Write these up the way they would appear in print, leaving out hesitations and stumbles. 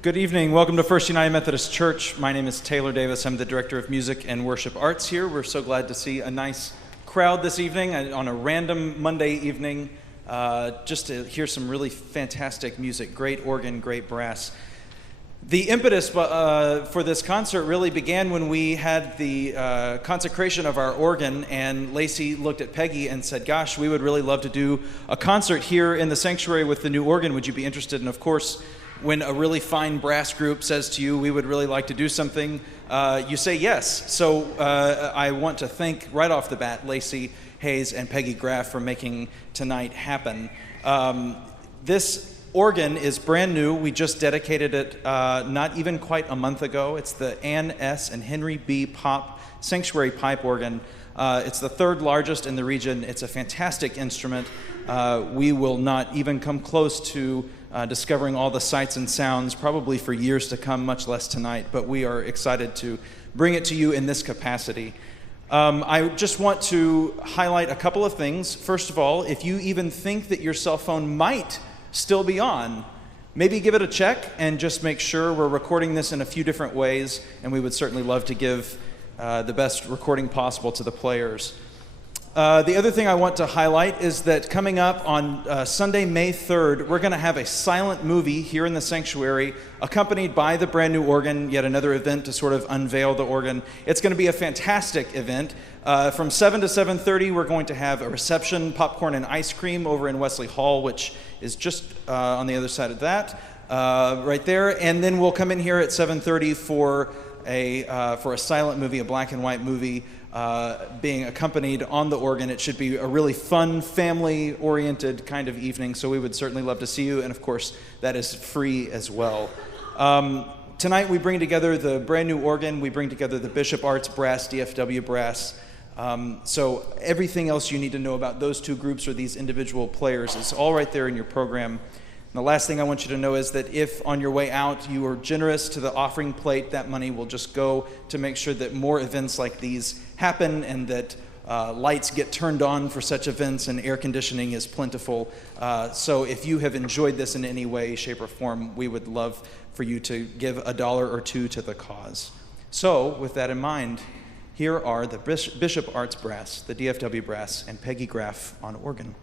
Good evening. Welcome to First United Methodist Church. My name is Taylor Davis. I'm the Director of Music and Worship Arts here. We're so glad to see a nice crowd this evening on a random Monday evening, just to hear some really fantastic music, great organ, great brass. The impetus for this concert really began when we had the consecration of our organ, and Lacey looked at Peggy and said, gosh, we would really love to do a concert here in the sanctuary with the new organ. Would you be interested? And of course, when a really fine brass group says to you, we would really like to do something, you say yes. So I want to thank right off the bat Lacey Hayes and Peggy Graff for making tonight happen. This organ is brand new. We just dedicated it not even quite a month ago. It's the Ann S. and Henry B. Pop Sanctuary Pipe Organ. It's the third largest in the region. It's a fantastic instrument. We will not even come close to discovering all the sights and sounds probably for years to come, much less tonight, but we are excited to bring it to you in this capacity. I just want to highlight a couple of things. First of all, if you even think that your cell phone might still be on, maybe give it a check and just make sure. We're recording this in a few different ways, and we would certainly love to give the best recording possible to the players. The other thing I want to highlight is that coming up on Sunday, May 3rd, we're going to have a silent movie here in the sanctuary, accompanied by the brand new organ, yet another event to sort of unveil the organ. It's going to be a fantastic event. From 7 to 7:30, we're going to have a reception, popcorn and ice cream over in Wesley Hall, which is just on the other side of that, right there. And then we'll come in here at 7:30 for a silent movie, a black and white movie, being accompanied on the organ. It should be a really fun, family-oriented kind of evening, so we would certainly love to see you, and of course, that is free as well. Tonight we bring together the brand new organ, we bring together the Bishop Arts Brass, DFW Brass, so everything else you need to know about those two groups or these individual players is all right there in your program. And the last thing I want you to know is that if on your way out you are generous to the offering plate, that money will just go to make sure that more events like these happen and that lights get turned on for such events and air conditioning is plentiful. So if you have enjoyed this in any way, shape, or form, we would love for you to give $1 or $2 to the cause. So with that in mind, here are the Bishop Arts Brass, the DFW Brass, and Peggy Graff on organ.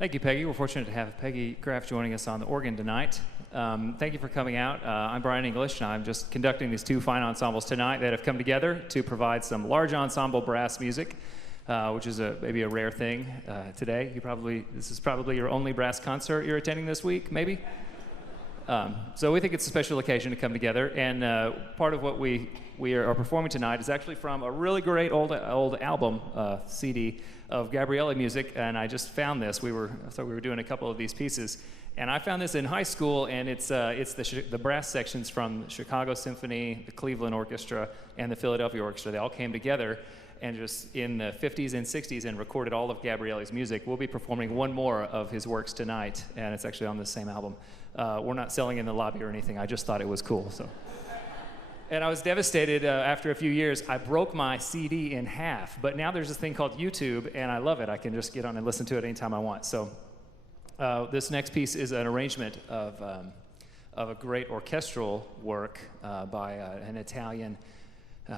Thank you, Peggy. We're fortunate to have Peggy Graff joining us on the organ tonight. Thank you for coming out. I'm Bryan English, and I'm just conducting these two fine ensembles tonight that have come together to provide some large ensemble brass music, which is maybe a rare thing today. This is probably your only brass concert you're attending this week, maybe? So we think it's a special occasion to come together, and part of what we are performing tonight is actually from a really great old album, CD, of Gabrili music, and I just found this. We were doing a couple of these pieces, and I found this in high school, and it's the brass sections from Chicago Symphony, the Cleveland Orchestra, and the Philadelphia Orchestra. They all came together and just in the 50s and 60s and recorded all of Gabrili's music. We'll be performing one more of his works tonight, and it's actually on the same album. We're not selling in the lobby or anything. I just thought it was cool. So. And I was devastated after a few years. I broke my CD in half, but now there's this thing called YouTube, and I love it. I can just get on and listen to it anytime I want. So this next piece is an arrangement of a great orchestral work by an Italian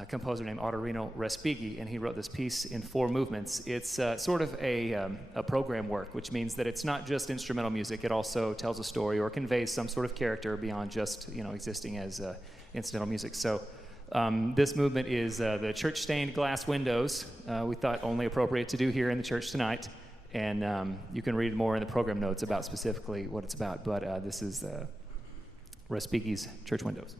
composer named Ottorino Respighi, and he wrote this piece in 4 movements. It's sort of a program work, which means that it's not just instrumental music. It also tells a story or conveys some sort of character beyond just existing as incidental music. So this movement is the church stained glass windows. We thought only appropriate to do here in the church tonight, and you can read more in the program notes about specifically what it's about. But this is Respighi's Church Windows.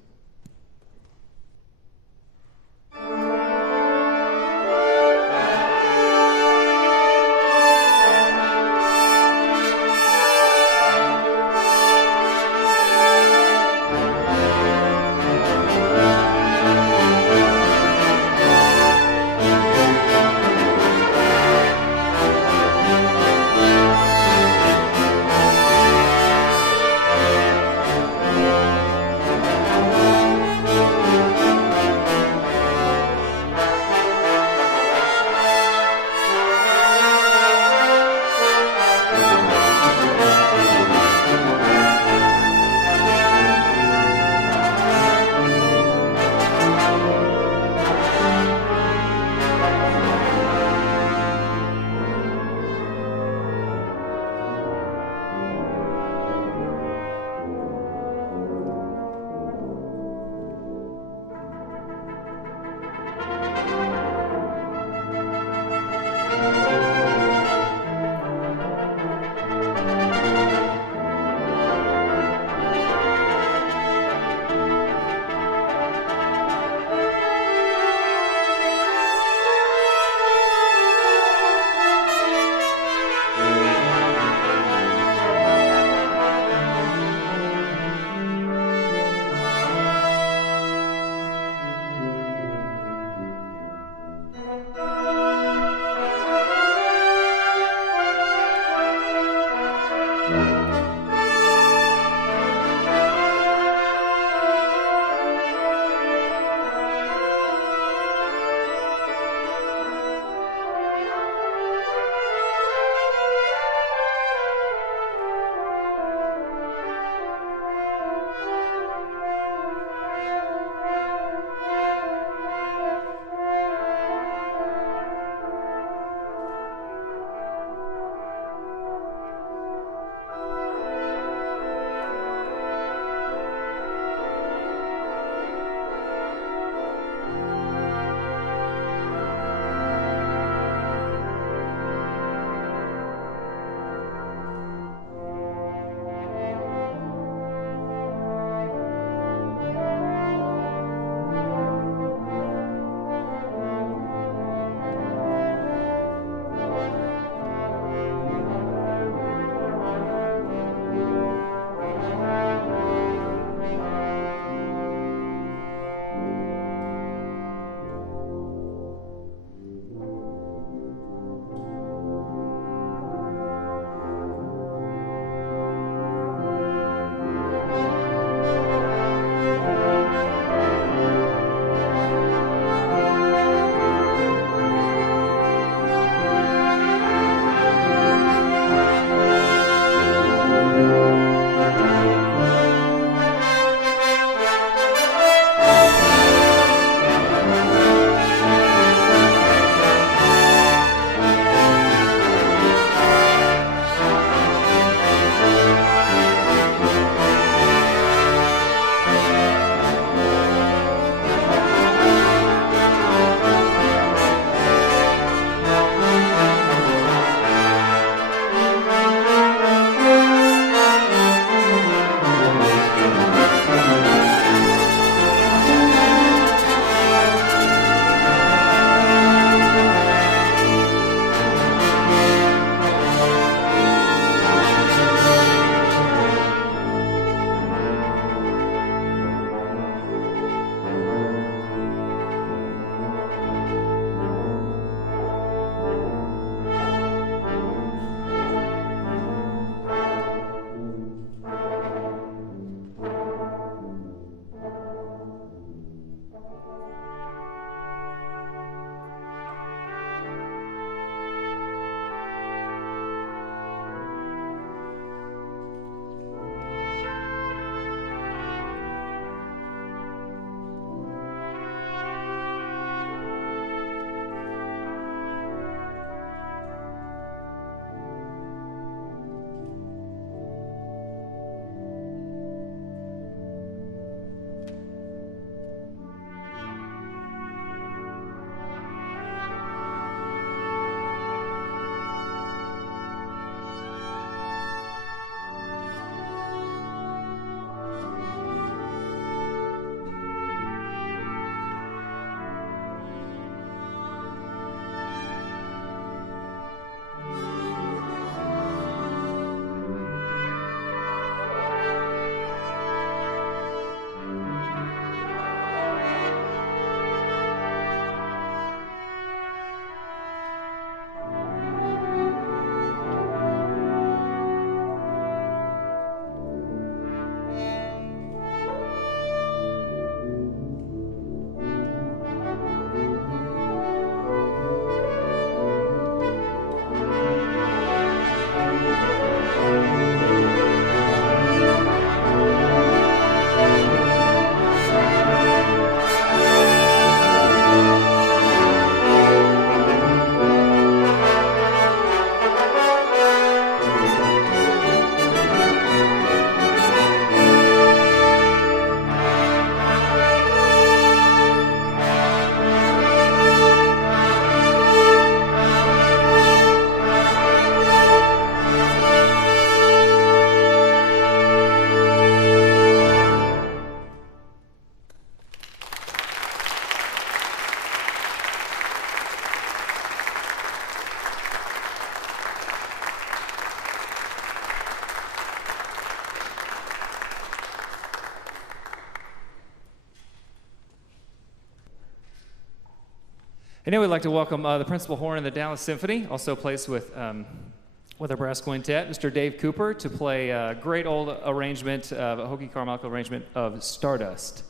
And now we'd like to welcome the principal horn in the Dallas Symphony, also plays with a brass quintet, Mr. Dave Cooper, to play a great old arrangement, a Hoagie Carmichael arrangement of Stardust.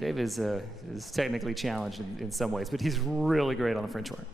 Dave is technically challenged in some ways, but he's really great on the French horn.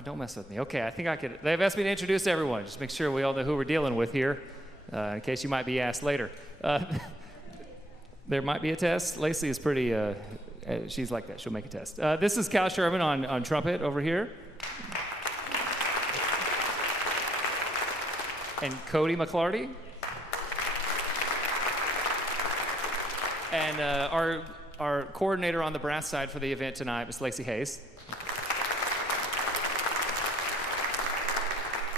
don't mess with me. Okay, I think I could. They've asked me to introduce everyone. Just make sure we all know who we're dealing with here, in case you might be asked later. There might be a test. Lacey is pretty, she's like that. She'll make a test. This is Cal Sherman on trumpet over here. And Cody McClarty. And our coordinator on the brass side for the event tonight, Miss Lacey Hayes.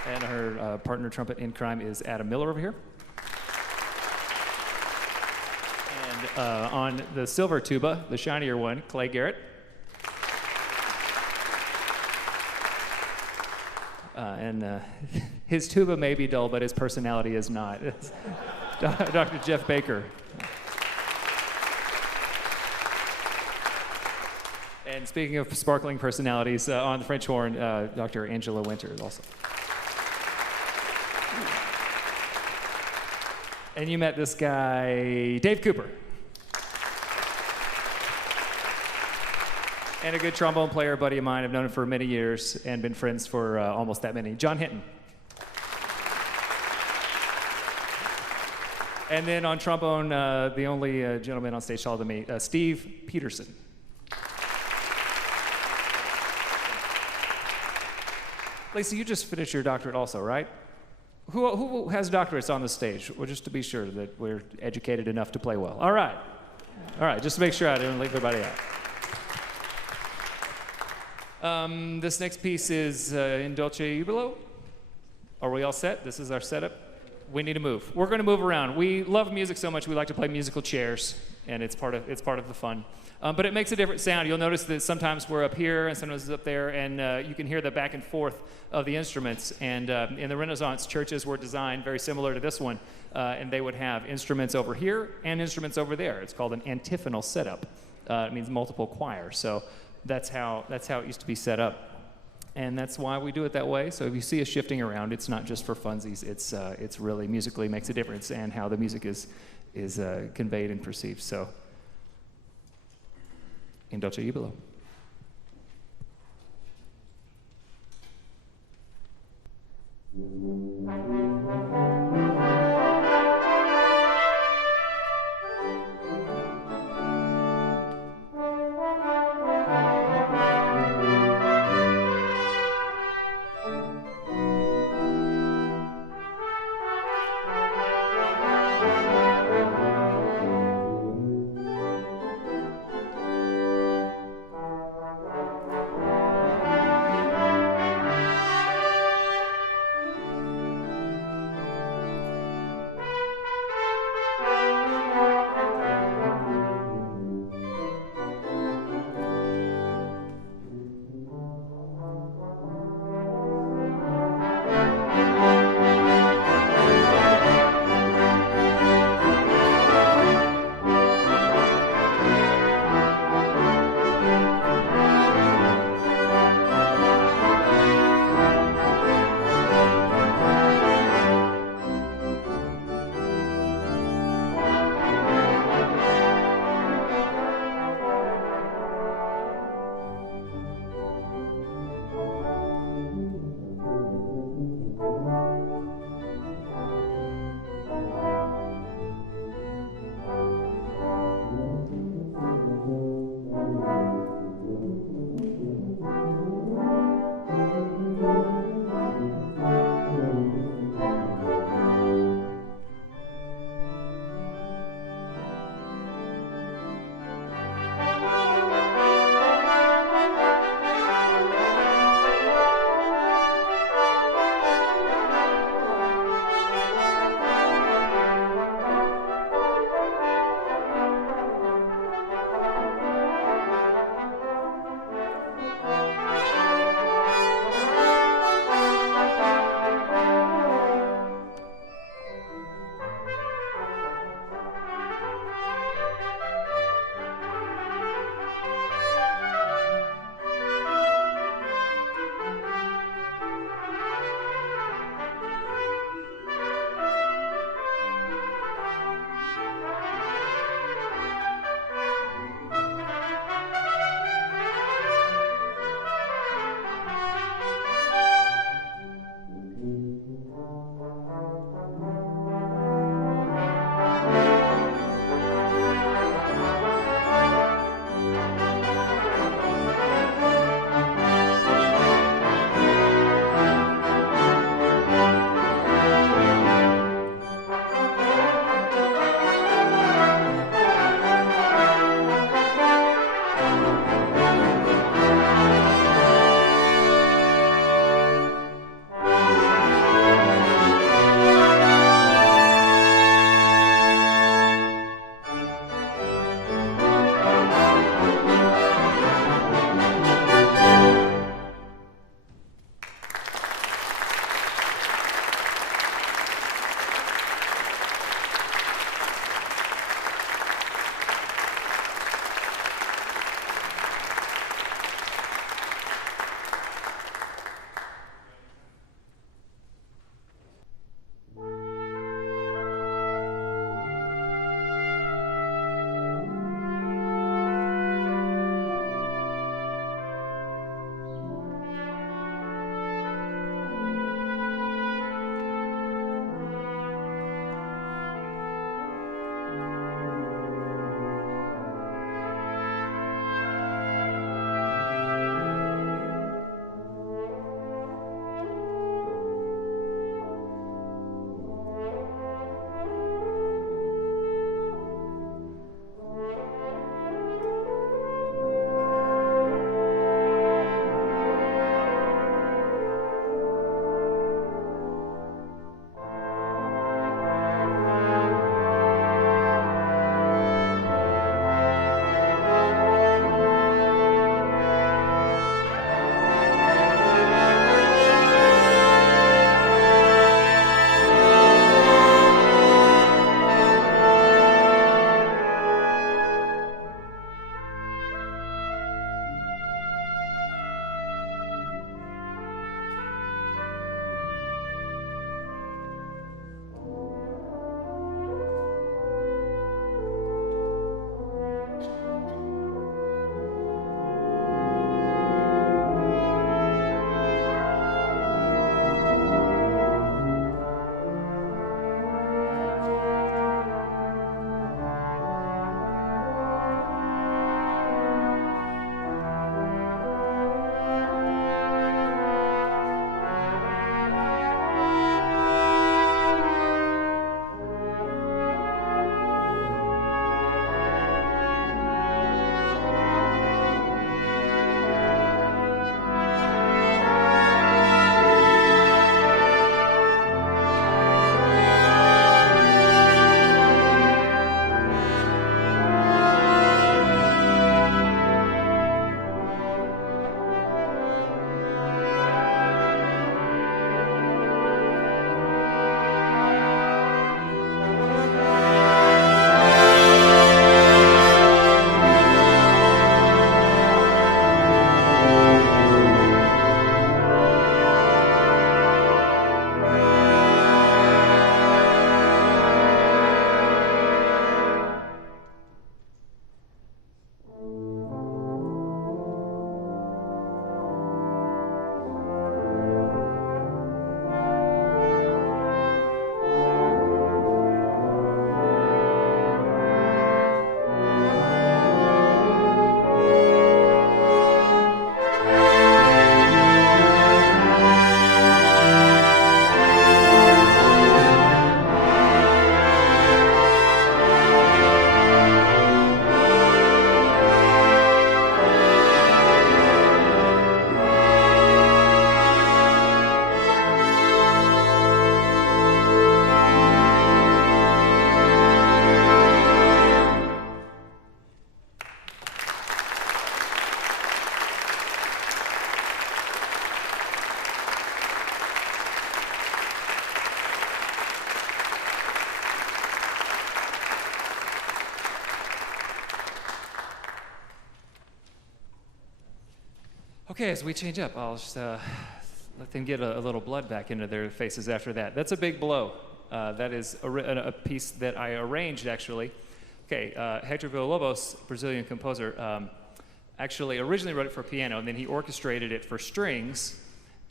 And her partner trumpet in crime is Adam Miller over here. And on the silver tuba, the shinier one, Clay Garrett. And his tuba may be dull, but his personality is not. It's Dr. Jeff Baker. And speaking of sparkling personalities, on the French horn, Dr. Angela Winter also. And you met this guy, Dave Cooper. And a good trombone player, buddy of mine. I've known him for many years and been friends for almost that many. John Hinton. And then on trombone, the only gentleman on stage taller than me, Steve Peterson. Lacey, you just finished your doctorate also, right? Who has doctorates on the stage? Well, just to be sure that we're educated enough to play well. All right, just to make sure I didn't leave everybody out. This next piece is In Dulce Jubilo. Are we all set? This is our setup. We need to move. We're going to move around. We love music so much we like to play musical chairs, and it's part of the fun. But it makes a different sound. You'll notice that sometimes we're up here and sometimes it's up there, and you can hear the back and forth of the instruments. And in the Renaissance, churches were designed very similar to this one, and they would have instruments over here and instruments over there. It's called an antiphonal setup. It means multiple choir. So that's how it used to be set up. And that's why we do it that way. So if you see us shifting around, it's not just for funsies. It's really musically makes a difference, and how the music is conveyed and perceived. So, In Dulce Jubilo. Okay, as we change up, I'll just let them get a little blood back into their faces after that. That's a big blow. That is a piece that I arranged, actually. Okay, Hector Villa-Lobos, Brazilian composer, actually originally wrote it for piano, and then he orchestrated it for strings,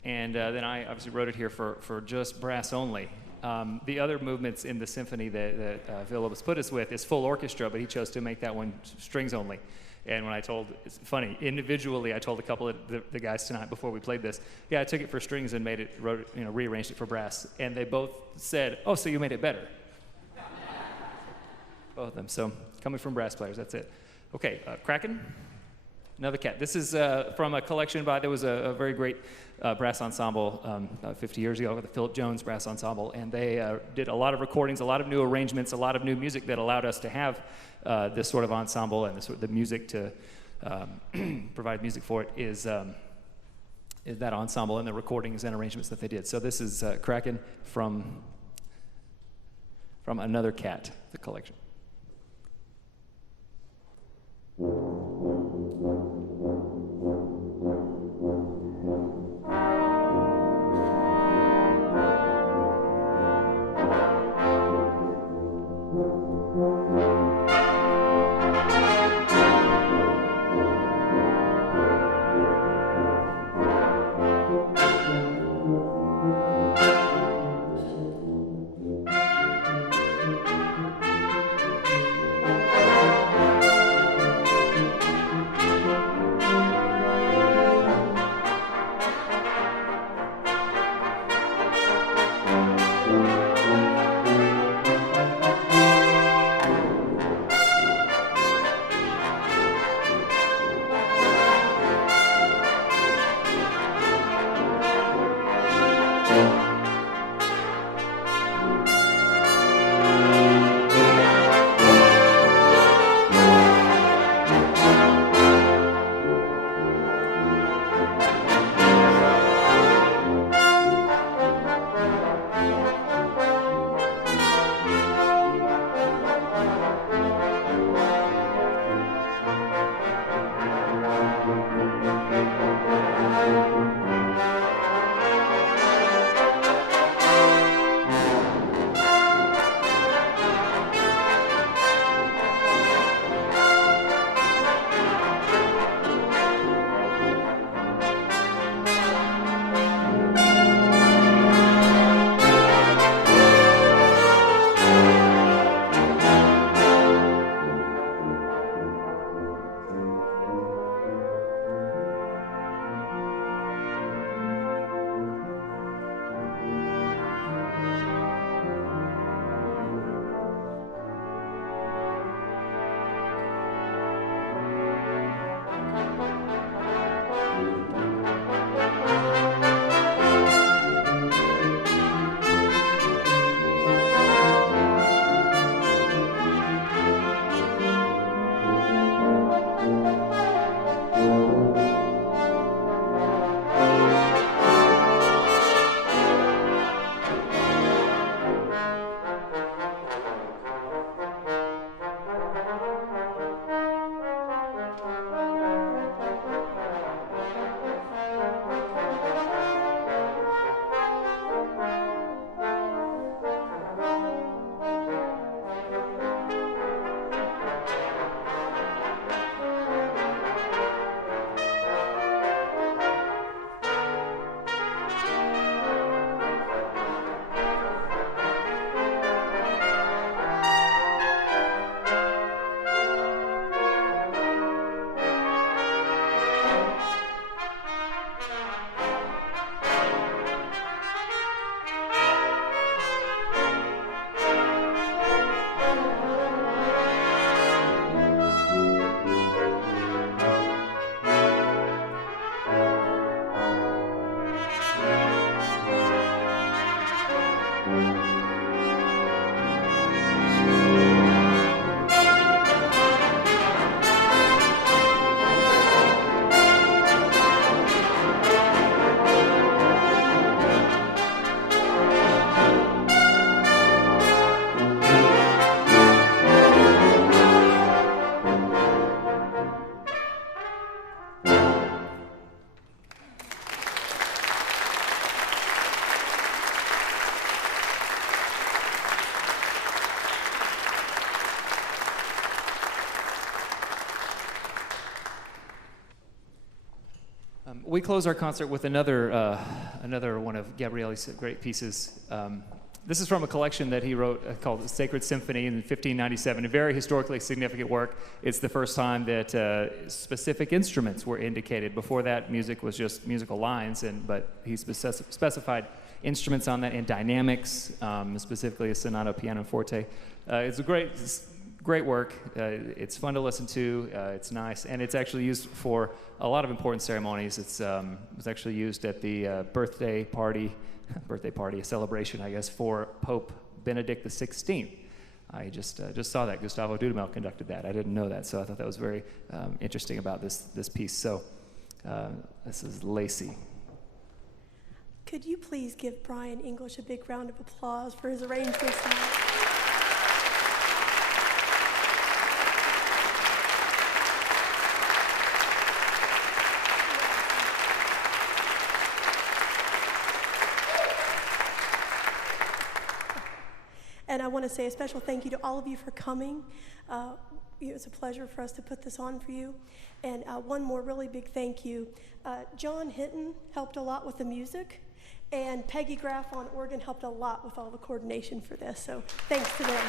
and then I obviously wrote it here for just brass only. The other movements in the symphony that Villa-Lobos put us with is full orchestra, but he chose to make that one strings only. And when it's funny, individually, I told a couple of the guys tonight before we played this, yeah, I took it for strings and rearranged it for brass. And they both said, oh, so you made it better. Both of them. So coming from brass players, that's it. Okay, Kraken, another cat. This is from a collection there was a very great brass ensemble about 50 years ago, the Philip Jones Brass Ensemble. And they did a lot of recordings, a lot of new arrangements, a lot of new music that allowed us to have this sort of ensemble, and the music to provide music for it is that ensemble and the recordings and arrangements that they did. So this is Kraken from Another Cat, the collection. We close our concert with another one of Gabrili's great pieces. This is from a collection that he wrote called Sacred Symphony in 1597, a very historically significant work. It's the first time that specific instruments were indicated. Before that, music was just musical lines, but he specified instruments on that and dynamics, specifically a sonato, piano, and forte. It's a great work. It's fun to listen to. It's nice, and it's actually used for a lot of important ceremonies. It was actually used at the birthday party, a celebration, I guess, for Pope Benedict XVI. I just saw that Gustavo Dudamel conducted that. I didn't know that, so I thought that was very interesting about this piece. So this is Lacey. Could you please give Bryan English a big round of applause for his arrangements tonight? And I want to say a special thank you to all of you for coming. It's a pleasure for us to put this on for you. And one more really big thank you. John Hinton helped a lot with the music, and Peggy Graff on organ helped a lot with all the coordination for this. So thanks to them.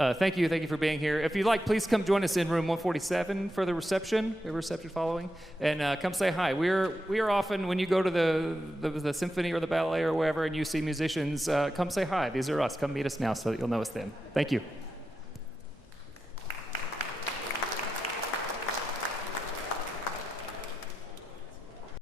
Thank you for being here. If you'd like, please come join us in room 147 for the reception. We have a reception following, and come say hi. We are often, when you go to the symphony or the ballet or wherever, and you see musicians, come say hi. These are us. Come meet us now, so that you'll know us then. Thank you.